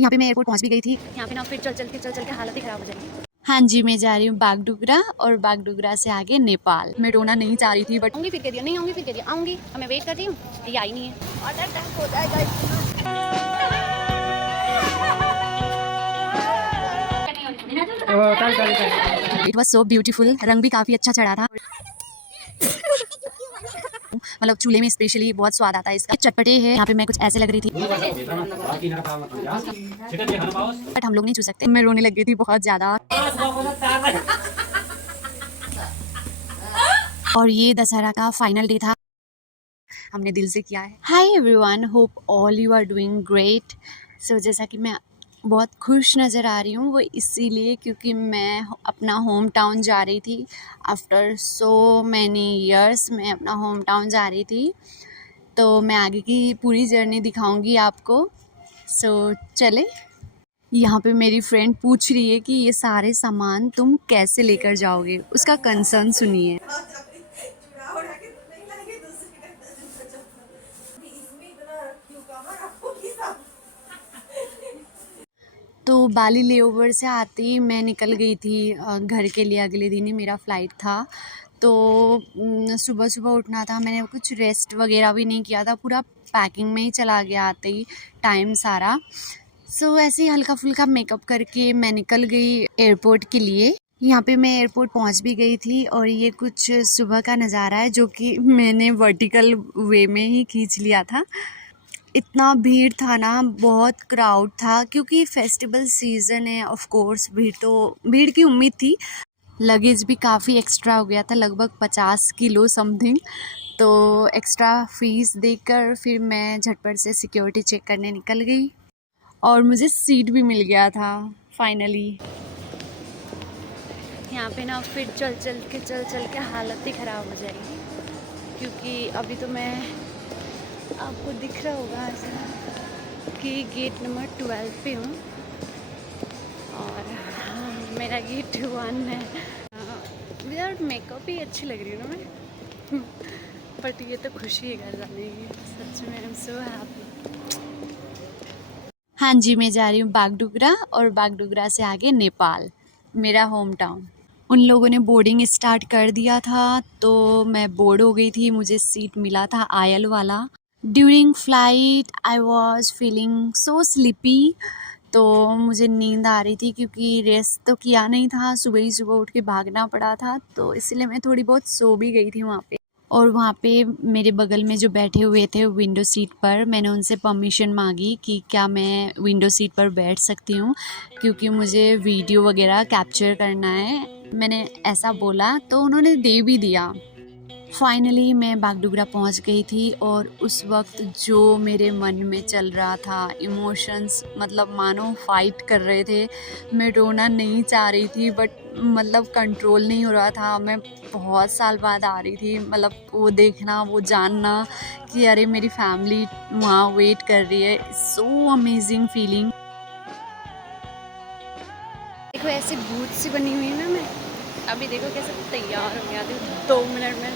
यहाँ पे मैं एयरपोर्ट पहुँच भी गई थी। यहाँ पे ना फिर चल चल के हालत ही खराब हो जाएगी। हाँ जी, मैं जा रही हूँ बागडोगरा और बागडोगरा से आगे नेपाल। मैं रोना नहीं चाह रही थी बट आऊँगी फिर कह दिया, नहीं आऊँगी फिर कह दिया, आऊँगी अब मैं वेट कर रही हूँ, ये आई नहीं है। ऑर्डर टैक हो जाएगा इट वॉज सो ब्यूटीफुल। रंग भी काफ़ी अच्छा चढ़ा था। मतलब चूल्हे में स्पेशली बहुत स्वाद आता है इसका। चटपटे है। यहाँ पे मैं कुछ ऐसे लग रही थी बट हम लोग नहीं छू सकते। मैं रोने लग गई थी बहुत ज़्यादा। और ये दशहरा का फाइनल डे था। हमने दिल से किया है। Hi everyone, hope all you are doing great. So जैसा कि मैं बहुत खुश नज़र आ रही हूँ, वो इसीलिए क्योंकि मैं अपना होम टाउन जा रही थी। आफ्टर सो मैनी ईयर्स मैं अपना होम टाउन जा रही थी। तो मैं आगे की पूरी जर्नी दिखाऊंगी आपको। सो चले। यहाँ पे मेरी फ्रेंड पूछ रही है कि ये सारे सामान तुम कैसे लेकर जाओगे, उसका कंसर्न सुनिए। तो बाली लेओवर से आते ही मैं निकल गई थी घर के लिए। अगले दिन ही मेरा फ़्लाइट था। तो सुबह सुबह उठना था। मैंने कुछ रेस्ट वगैरह भी नहीं किया था, पूरा पैकिंग में ही चला गया आते ही टाइम सारा। सो ऐसे ही हल्का फुल्का मेकअप करके मैं निकल गई एयरपोर्ट के लिए। यहाँ पे मैं एयरपोर्ट पहुँच भी गई थी और ये कुछ सुबह का नज़ारा है जो कि मैंने वर्टिकल वे में ही खींच लिया था। इतना भीड़ था ना, बहुत क्राउड था क्योंकि फेस्टिवल सीज़न है। ऑफ कोर्स भीड़ की उम्मीद थी। लगेज भी काफ़ी एक्स्ट्रा हो गया था, लगभग 50 किलो समथिंग। तो एक्स्ट्रा फ़ीस देकर फिर मैं झटपट से सिक्योरिटी चेक करने निकल गई और मुझे सीट भी मिल गया था फाइनली। यहाँ पे ना फिर चल चल के हालत ही ख़राब हो जाएगी, क्योंकि अभी तो मैं, आपको दिख रहा होगा ऐसा कि गेट नंबर 12 पे हूँ और मेरा गेट 1 है। विदाउट मेकअप ही अच्छी लग रही हूँ ना मैं। बट ये तो खुशी है घर जाने की, सच में आई एम सो हैप्पी। हाँ जी, मैं जा रही हूँ बागडोगरा और बागडोगरा से आगे नेपाल, मेरा होम टाउन। उन लोगों ने बोर्डिंग स्टार्ट कर दिया था तो मैं बोर्ड हो गई थी। मुझे सीट मिला था आयल वाला। During flight I was feeling so sleepy. तो मुझे नींद आ रही थी क्योंकि रेस्ट तो किया नहीं था, सुबह ही सुबह उठ के भागना पड़ा था। तो इसलिए मैं थोड़ी बहुत सो भी गई थी वहाँ पे। और वहाँ पे मेरे बगल में जो बैठे हुए थे विंडो सीट पर, मैंने उनसे परमिशन मांगी कि क्या मैं विंडो सीट पर बैठ सकती हूँ क्योंकि मुझे वीडियो वगैरह कैप्चर करना है। मैंने ऐसा बोला तो उन्होंने दे भी दिया। फाइनली मैं बागडोगरा पहुंच गई थी और उस वक्त जो मेरे मन में चल रहा था, इमोशंस मतलब मानो फाइट कर रहे थे। मैं रोना नहीं चाह रही थी बट मतलब कंट्रोल नहीं हो रहा था। मैं बहुत साल बाद आ रही थी, मतलब वो देखना, वो जानना कि अरे मेरी फैमिली वहाँ वेट कर रही है। So amazing feeling. देखो ऐसी भूत सी बनी हुई है ना मैं, अभी देखो कैसे तैयार हो गया थी 2 मिनट में।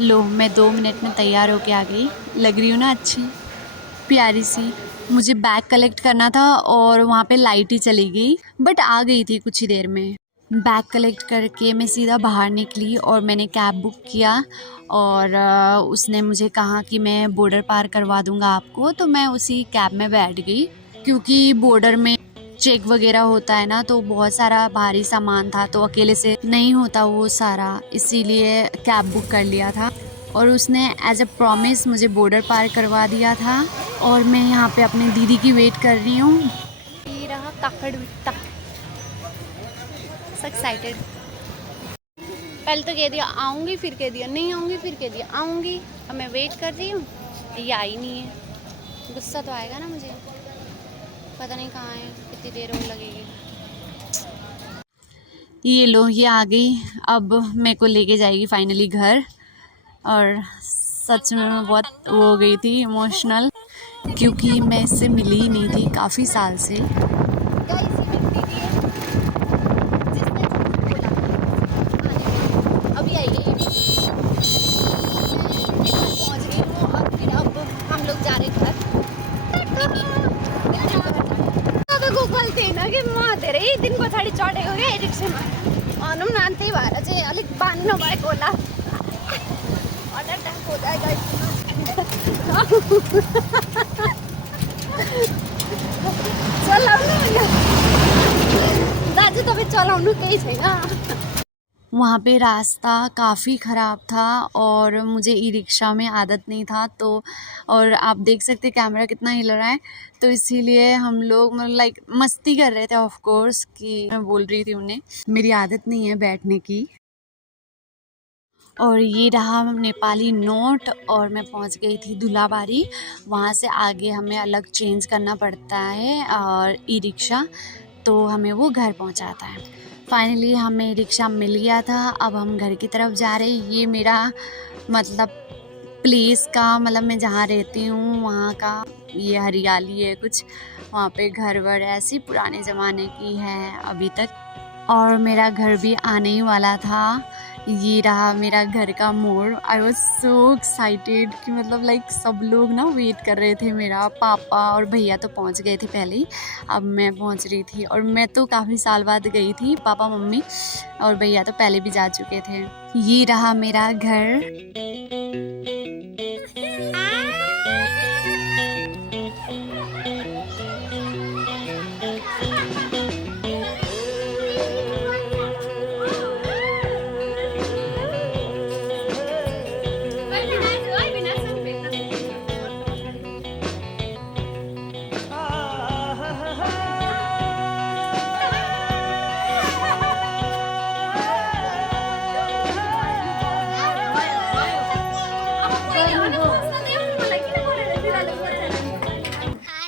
लो, मैं 2 मिनट में तैयार होके आ गई। लग रही हूँ ना अच्छी, प्यारी सी। मुझे बैग कलेक्ट करना था और वहाँ पे लाइट ही चली गई बट आ गई थी कुछ ही देर में। बैग कलेक्ट करके मैं सीधा बाहर निकली और मैंने कैब बुक किया और उसने मुझे कहा कि मैं बॉर्डर पार करवा दूँगा आपको। तो मैं उसी कैब में बैठ गई क्योंकि बॉर्डर में चेक वगैरह होता है ना, तो बहुत सारा भारी सामान था तो अकेले से नहीं होता वो सारा, इसीलिए कैब बुक कर लिया था। और उसने एज अ प्रॉमिस मुझे बॉर्डर पार करवा दिया था और मैं यहाँ पे अपनी दीदी की वेट कर रही हूँ। ये रहा काकड़ बिट्टा, सो एक्साइटेड। पहले तो कह दिया आऊँगी, फिर कह दिया नहीं आऊँगी, फिर कह दिया आऊँगी। अब मैं वेट कर रही हूँ, ये आई नहीं है। गुस्सा तो आएगा ना मुझे, पता नहीं कहाँ है, कितनी देर और लगेगी। ये लो, ये आ गई। अब मेरे को लेके जाएगी फाइनली घर। और सच में मैं बहुत वो हो गई थी इमोशनल क्योंकि मैं इससे मिली ही नहीं थी काफ़ी साल से। अभी आई है पहुँच गई हूँ और फिर अब हम लोग जा रहे घर। पछाडि चढेको क्या रिक्सामा भनौँ न त्यही भएर चाहिँ अलिक बानी नभएको होला अट्याक हुँदै गयो चलाउनु दाजु तपाईँ चलाउनु केही छैन वहाँ पे रास्ता काफ़ी ख़राब था और मुझे ई रिक्शा में आदत नहीं था, तो और आप देख सकते कैमरा कितना हिल रहा है, तो इसीलिए हम लोग मतलब लाइक मस्ती कर रहे थे ऑफ कोर्स कि मैं बोल रही थी उन्हें मेरी आदत नहीं है बैठने की। और ये रहा नेपाली नोट और मैं पहुंच गई थी दुलाबारी। वहाँ से आगे हमें अलग चेंज करना पड़ता है और ई रिक्शा, तो हमें वो घर पहुंचाता है। फाइनली हमें रिक्शा मिल गया था, अब हम घर की तरफ जा रहे। ये मेरा मतलब प्लेस का मतलब मैं जहाँ रहती हूँ वहाँ का ये हरियाली है कुछ, वहाँ पे घर वर ऐसी पुराने ज़माने की है अभी तक। और मेरा घर भी आने ही वाला था। ये रहा मेरा घर का मोड़। आई वॉज सो एक्साइटेड कि मतलब लाइक सब लोग ना वेट कर रहे थे मेरा। पापा और भैया तो पहुंच गए थे पहले ही, अब मैं पहुंच रही थी। और मैं तो काफ़ी साल बाद गई थी, पापा मम्मी और भैया तो पहले भी जा चुके थे। ये रहा मेरा घर।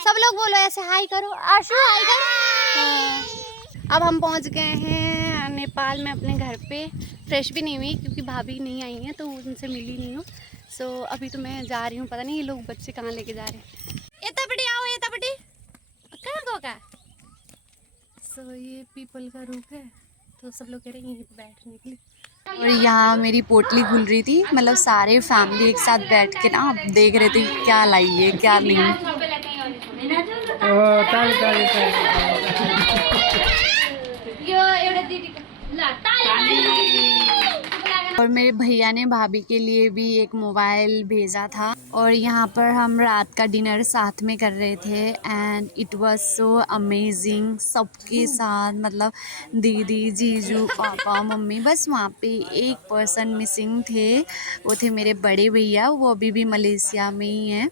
सब लोग बोलो ऐसे हाई करो, आशु हाई करो। अब हम पहुंच गए हैं नेपाल में अपने घर पे। फ्रेश भी नहीं हुई क्योंकि भाभी नहीं आई हैं तो उनसे मिली नहीं हूँ। सो अभी तो मैं जा रही हूँ, पता नहीं ये लोग बच्चे कहाँ लेके जा रहे हैं। एतापट्टि आओ, एतापट्टि कहाँ गो का। सो ये पीपल का रूप है तो सब लोग कह रहे हैं यहीं पे बैठने के लिए। और यहाँ मेरी पोटली खुल रही थी, मतलब सारे फैमिली एक साथ बैठ के ना देख रहे थे क्या लाई है क्या नहीं। और मेरे भैया ने भाभी के लिए भी एक मोबाइल भेजा था। और यहाँ पर हम रात का डिनर साथ में कर रहे थे and it was so amazing. सबके साथ मतलब दीदी, जीजू, पापा, मम्मी, बस वहाँ पे एक पर्सन मिसिंग थे, वो थे मेरे बड़े भैया। वो अभी भी मलेशिया में ही हैं,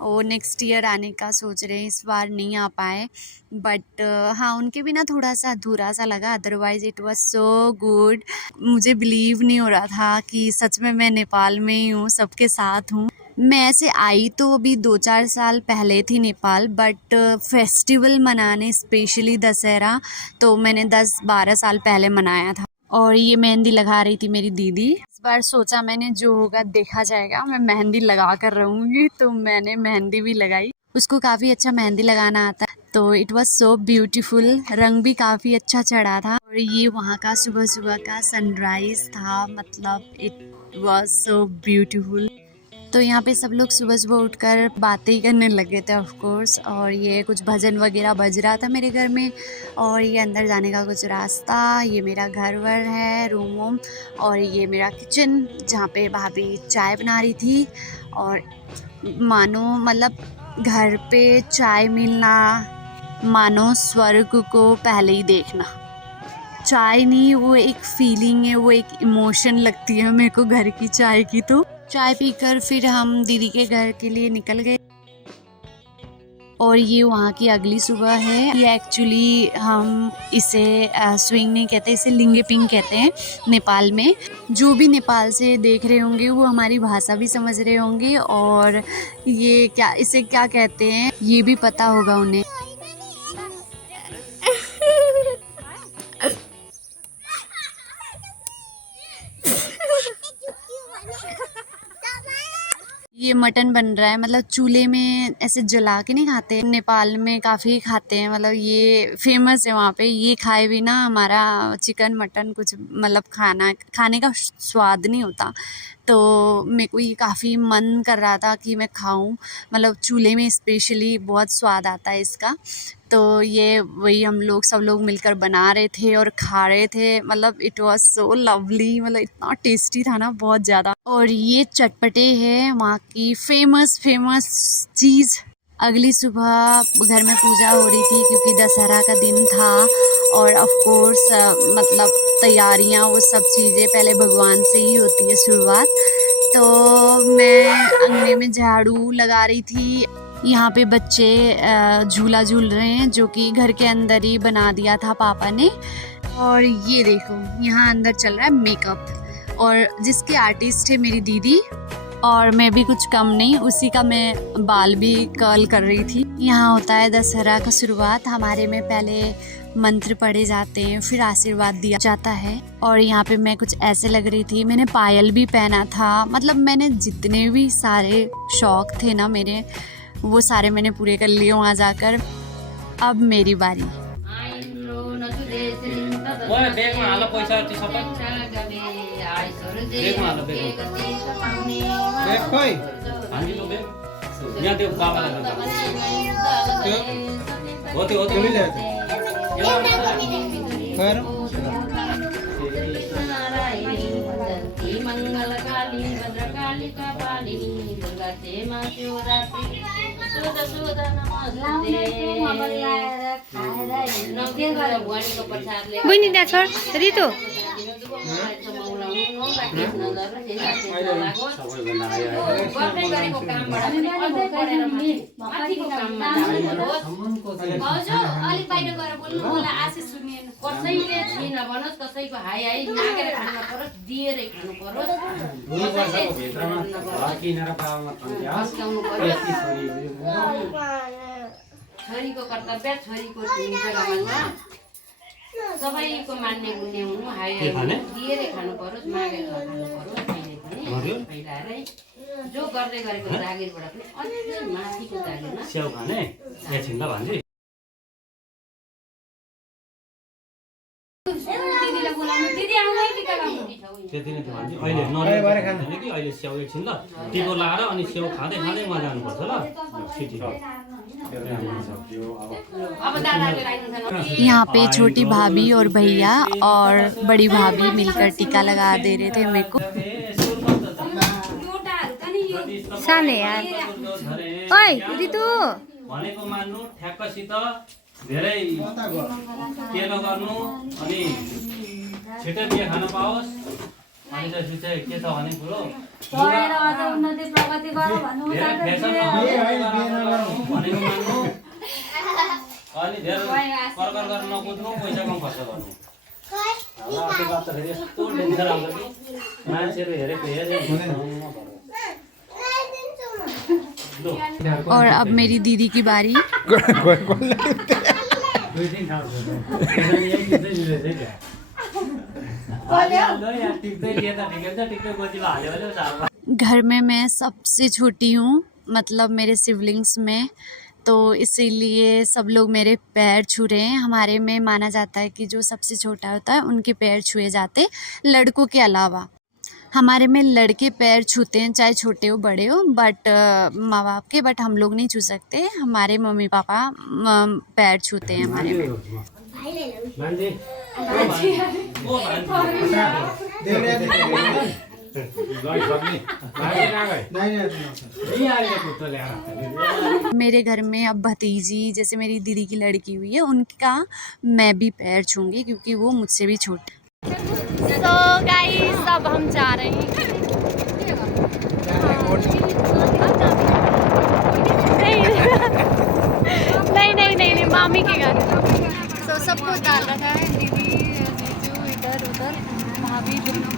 वो नेक्स्ट ईयर आने का सोच रहे हैं, इस बार नहीं आ पाए। बट हाँ, उनके बिना थोड़ा सा अधूरा सा लगा, otherwise it was so good. मुझे बिलीव नहीं हो रहा था कि सच में मैं नेपाल में ही हूँ, सबके साथ हूँ। मैं ऐसे आई तो अभी 2-4 साल पहले थी नेपाल, बट फेस्टिवल मनाने स्पेशली दशहरा तो मैंने 10-12 साल पहले मनाया था। और ये मेहंदी लगा रही थी मेरी दीदी। इस बार सोचा मैंने जो होगा देखा जाएगा, मैं मेहंदी लगा कर रहूँगी, तो मैंने मेहंदी भी लगाई। उसको काफ़ी अच्छा मेहंदी लगाना आता है, तो इट वाज सो ब्यूटीफुल। रंग भी काफ़ी अच्छा चढ़ा था। और ये वहाँ का सुबह सुबह का सनराइज़ था, मतलब इट वाज सो ब्यूटीफुल। तो यहाँ पे सब लोग सुबह सुबह उठकर बातें ही करने लगे थे ऑफ कोर्स। और ये कुछ भजन वगैरह बज रहा था मेरे घर में। और ये अंदर जाने का कुछ रास्ता, ये मेरा घर वर है, रूम वूम। और ये मेरा किचन जहाँ पे भाभी चाय बना रही थी। और मानो मतलब घर पे चाय मिलना मानो स्वर्ग को पहले ही देखना। चाय नहीं, वो एक फीलिंग है, वो एक इमोशन लगती है मेरे को घर की चाय की। तो चाय पीकर फिर हम दीदी के घर के लिए निकल गए। और ये वहाँ की अगली सुबह है। ये एक्चुअली हम इसे स्विंग नहीं कहते, इसे लिंगेपिंग कहते हैं नेपाल में। जो भी नेपाल से देख रहे होंगे वो हमारी भाषा भी समझ रहे होंगे, और ये क्या इसे क्या कहते हैं ये भी पता होगा उन्हें। ये मटन बन रहा है, मतलब चूल्हे में ऐसे जला के नहीं खाते, नेपाल में काफ़ी खाते हैं, मतलब ये फेमस है वहाँ पे। ये खाए बिना हमारा चिकन मटन कुछ मतलब खाने का स्वाद नहीं होता। तो मेरे को ये काफ़ी मन कर रहा था कि मैं खाऊं, मतलब चूल्हे में स्पेशली बहुत स्वाद आता है इसका। तो ये वही हम लोग सब लोग मिलकर बना रहे थे और खा रहे थे, मतलब इट वाज सो लवली, मतलब इतना टेस्टी था ना, बहुत ज़्यादा। और ये चटपटे है वहाँ की फेमस चीज़। अगली सुबह घर में पूजा हो रही थी क्योंकि दशहरा का दिन था, और ऑफ कोर्स मतलब तैयारियाँ वो सब चीज़ें पहले भगवान से ही होती है शुरुआत। तो मैं अंगने में झाड़ू लगा रही थी। यहाँ पे बच्चे झूला झूल रहे हैं जो कि घर के अंदर ही बना दिया था पापा ने। और ये देखो यहाँ अंदर चल रहा है मेकअप, और जिसके आर्टिस्ट है मेरी दीदी, और मैं भी कुछ कम नहीं, उसी का मैं बाल भी कर्ल कर रही थी। यहाँ होता है दशहरा का शुरुआत, हमारे में पहले मंत्र पढ़े जाते हैं, फिर आशीर्वाद दिया जाता है। और यहाँ पे मैं कुछ ऐसे लग रही थी, मैंने पायल भी पहना था, मतलब मैंने जितने भी सारे शौक थे ना मेरे, वो सारे मैंने पूरे कर लिए वहाँ जाकर। अब मेरी बारी। बहिनी त्यहाँ छोड रितु कसैले छिन बनोस्, कसैको हाई हाई मागेर खानु परोस्, दिएर खानु परोस्, छोरीको कर्तव्य छोरीको जग्गामा सबैको मान्ने गुन्ने हुनु, हाई हाई दिएर खानु परोस्, मागेर खानु परोस्। कहिले पनि फैलाएरै जो गर्दै गरेको जागिरबाट पनि अझै माथिको जागिरमा स्याउ खाने एकछिन ल भन्छु। त्यति नै थियो भने अहिले नराम्रो खाने कि अहिले स्याउ एकछिन ल टिको लाएर अनि स्याउ खाँदै खाँदै उहाँ जानुपर्छ ल। यहाँ पे छोटी भाभी और भैया और बड़ी भाभी मिलकर टीका लगा दे रहे थे मेरे को। साले यार ओइ रितु भनेको मान्नु ठ्याक्कसित धेरै के नगर्नु, अनि छिटै बिहे खान पाओस्। अनि त्यसपछि चाहिँ के छ भने कुरो भनेको मान्नु, अनि धेरै करकर गरेर नकुद्नु, पैसा कम खर्च गर्नु। त्यो बात त फेरि यस्तो डेन्जर आउँछ कि मान्छेहरू हेरेको और अब मेरी दीदी की बारी। घर में मैं सबसे छोटी हूँ, मतलब मेरे सिबलिंग्स में, तो इसीलिए सब लोग मेरे पैर छू रहे हैं। हमारे में माना जाता है कि जो सबसे छोटा होता है उनके पैर छुए जाते, लड़कों के अलावा। हमारे में लड़के पैर छूते हैं चाहे छोटे हो बड़े हो, बट माँ बाप के, बट हम लोग नहीं छू सकते। हमारे मम्मी पापा पैर छूते हैं हमारे में। मेरे घर में अब भतीजी जैसे मेरी दीदी की लड़की हुई है, उनका मैं भी पैर छूंगी क्योंकि वो मुझसे भी छोटे। सो गाइस अब हम जा रहे हैं। नहीं मामी के घर। तो सब कुछ डाल रखा है, दीदी जीजू इधर उधर भाभी दोनों।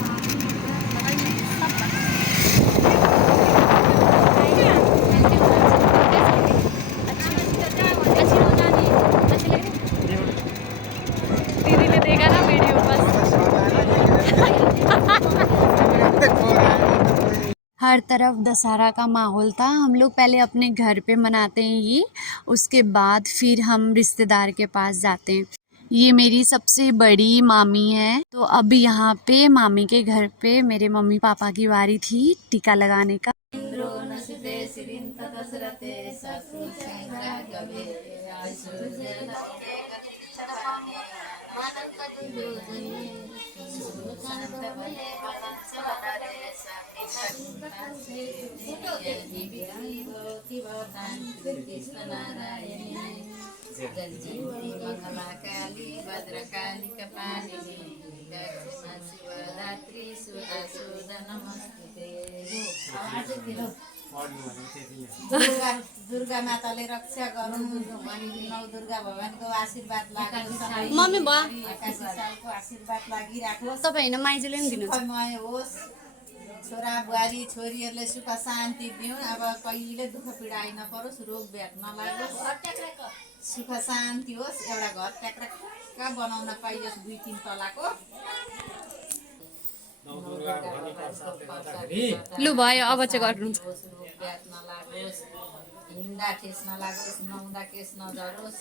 दीदी ने देखा ना वीडियो बस। हर तरफ दशहरा का माहौल था। हम लोग पहले अपने घर पे मनाते हैं ये, उसके बाद फिर हम रिश्तेदार के पास जाते हैं। ये मेरी सबसे बड़ी मामी है। तो अब यहाँ पे मामी के घर पे मेरे मम्मी पापा की बारी थी टीका लगाने का। गंजीवती मंगलाकाली भद्रकाली कपालिनी दक्षिणा शिवरात्रि सुदा नमस्ते। दुर्गा माताले रक्षा गरून् भनी नौ दुर्गा भवानीको आशीर्वाद लागोस्। मम्मी भयो एकासी सालको आशीर्वाद लागिराखोस्। तपाईँ होइन माइजूले पनि दिनुहुन्छ। सुखमय होस्। छोरा बुहारी छोरीहरूले सुख शान्ति दिउन्। अब कहिले दुःख पीडा आइ नपरोस्, रोग व्याध नलागोस्, सुख शान्ति होस्। एउटा घर ट्याक्राक्का बनाउन पाइयोस् 2-3 तलाको। लु भयो अब चाहिँ गर्नुहुन्छ। रोग व्याध नलागोस्, हिँड्दा ठेस नलागोस्, नुहाउँदा केस नझरोस्,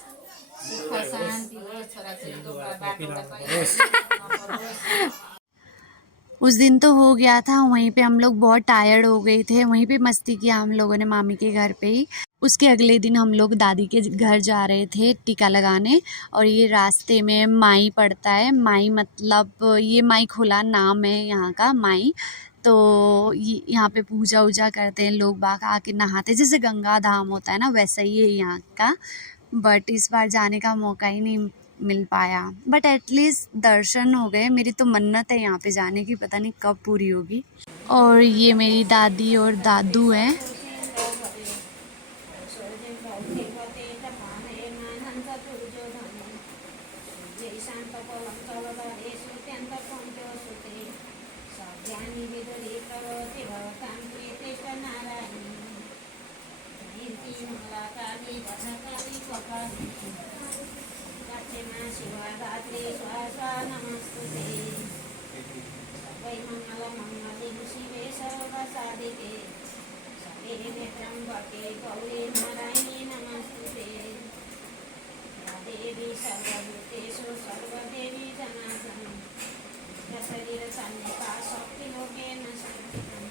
सुख शान्ति होस्। छोराछोरीको बाटोमा कहिले नपरोस्। उस दिन तो हो गया था, वहीं पे हम लोग बहुत टायर्ड हो गए थे। वहीं पे मस्ती किया हम लोगों ने मामी के घर पे ही। उसके अगले दिन हम लोग दादी के घर जा रहे थे टीका लगाने, और ये रास्ते में माई पड़ता है। माई मतलब ये माई खुला नाम है यहाँ का, माई। तो ये यहाँ पे पूजा वूजा करते हैं लोग बाग, आके नहाते, जैसे गंगा धाम होता है ना वैसा ही है यहाँ का। बट इस बार जाने का मौका ही नहीं मिल पाया, बट एटलीस्ट दर्शन हो गए। मेरी तो मन्नत है यहाँ पे जाने की, पता नहीं कब पूरी होगी। और ये मेरी दादी और दादू हैं। शिवरात्रि स्वाहा नमस्तुते सर्वै मङ्गलमङ्गले शिवे सर्वसाधिके शरण्ये त्र्यम्बके गौरी नारायणी नमस्तुते या देवी सर्वभूतेषु सर्वदेवी जनार्दन शरीर सन्निपा शक्तियोगेन संस्थितम्।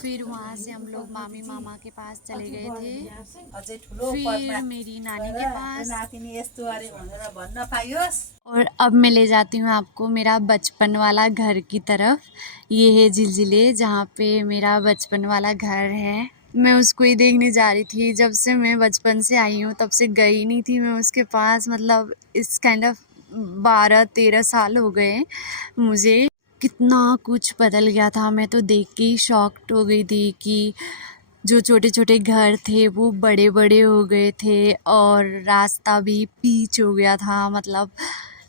फिर वहाँ से हम लोग मामी मामा के पास चले गए थे, फिर मेरी नानी के पास। और अब मैं ले जाती हूँ आपको मेरा बचपन वाला घर की तरफ। ये है झिलझिले, जहाँ पे मेरा बचपन वाला घर है। मैं उसको ही देखने जा रही थी। जब से मैं बचपन से आई हूँ तब से गई नहीं थी मैं उसके पास। मतलब इस काइंड ऑफ 12-13 साल हो गए मुझे। कितना कुछ बदल गया था, मैं तो देख के ही शॉक्ड हो गई थी कि जो छोटे छोटे घर थे वो बड़े बड़े हो गए थे, और रास्ता भी पीच हो गया था। मतलब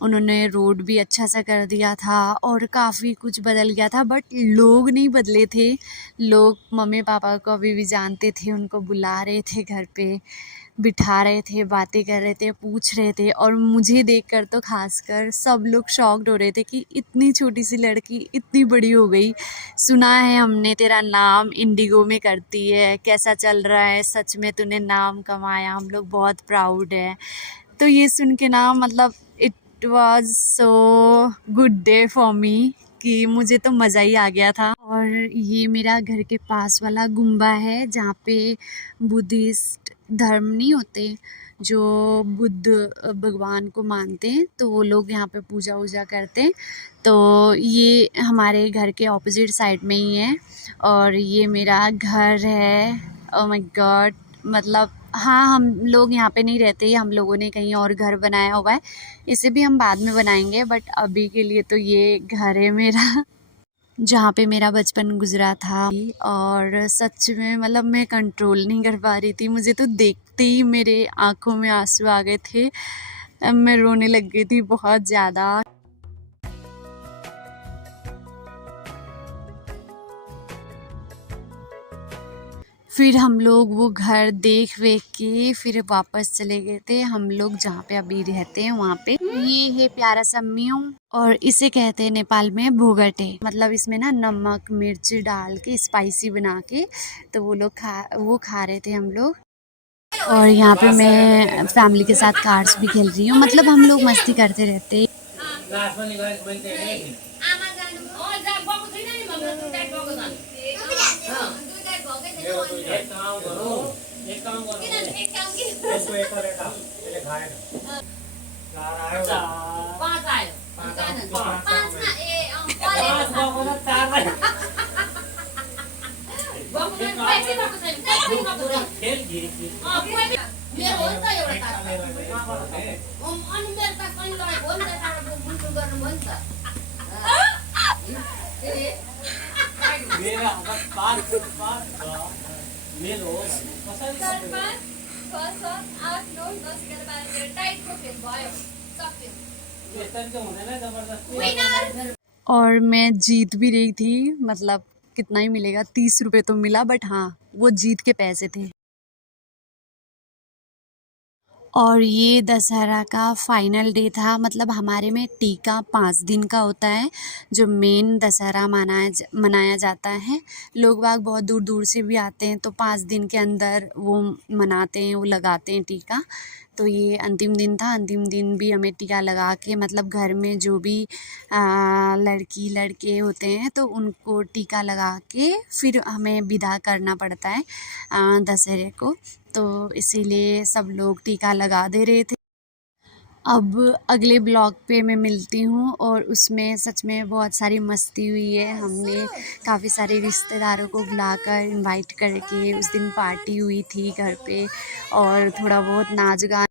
उन्होंने रोड भी अच्छा सा कर दिया था, और काफ़ी कुछ बदल गया था। बट लोग नहीं बदले थे। लोग मम्मी पापा को अभी भी जानते थे, उनको बुला रहे थे घर पे, बिठा रहे थे, बातें कर रहे थे, पूछ रहे थे। और मुझे देखकर तो खासकर सब लोग शॉक्ड हो रहे थे कि इतनी छोटी सी लड़की इतनी बड़ी हो गई। सुना है हमने तेरा नाम इंडिगो में करती है, कैसा चल रहा है, सच में तूने नाम कमाया, हम लोग बहुत प्राउड है। तो ये सुन के ना, मतलब it was so good day for me कि मुझे तो मज़ा ही आ गया था। और ये मेरा घर के पास वाला गुम्बा है, जहाँ पे बुद्धिस्ट धर्म नहीं होते, जो बुद्ध भगवान को मानते हैं, तो वो लोग यहाँ पे पूजा वूजा करते हैं। तो ये हमारे घर के ऑपोजिट साइड में ही है, और ये मेरा घर है। ओह माय गॉड, मतलब हाँ, हम लोग यहाँ पे नहीं रहते, हम लोगों ने कहीं और घर बनाया हुआ है। इसे भी हम बाद में बनाएंगे, बट अभी के लिए तो ये घर है मेरा। जहाँ पे मेरा बचपन गुजरा था। और सच में मतलब मैं कंट्रोल नहीं कर पा रही थी, मुझे तो देखते ही मेरे आंखों में आंसू आ गए थे। मैं रोने लग गई थी बहुत ज़्यादा। फिर हम लोग वो घर देख वेख के फिर वापस चले गए थे हम लोग जहाँ पे अभी रहते हैं वहाँ पे। ये है प्यारा सा म्यू और इसे कहते हैं नेपाल में भोगटे। मतलब इसमें ना नमक मिर्च डाल के स्पाइसी बना के तो वो खा रहे थे हम लोग। और यहाँ पे मैं फैमिली के साथ कार्ड्स भी खेल रही हूँ। मतलब हम लोग मस्ती करते रहते हैं। और मैं जीत भी रही थी। मतलब कितना ही मिलेगा, 30 रुपए तो मिला, बट हाँ वो जीत के पैसे थे। और ये दशहरा का फाइनल डे था। मतलब हमारे में टीका 5 दिन का होता है जो मेन दशहरा मनाया जाता है। लोग बाग बहुत दूर दूर से भी आते हैं तो 5 दिन के अंदर वो मनाते हैं, वो लगाते हैं टीका। तो ये अंतिम दिन था। अंतिम दिन भी हमें टीका लगा के मतलब घर में जो भी लड़की लड़के होते हैं तो उनको टीका लगा के फिर हमें विदा करना पड़ता है दशहरे को। तो इसीलिए सब लोग टीका लगा दे रहे थे। अब अगले ब्लॉग पे मैं मिलती हूँ और उसमें सच में बहुत सारी मस्ती हुई है। हमने काफ़ी सारे रिश्तेदारों को बुलाकर इनवाइट करके उस दिन पार्टी हुई थी घर पे और थोड़ा बहुत नाच गाना।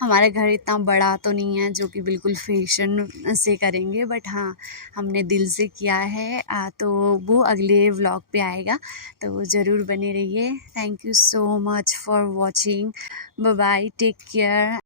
हमारा घर इतना बड़ा तो नहीं है जो कि बिल्कुल फैशन से करेंगे, बट हाँ हमने दिल से किया है। तो वो अगले व्लॉग पे आएगा तो ज़रूर बने रहिए। Thank you so much for watching. Bye bye, take care.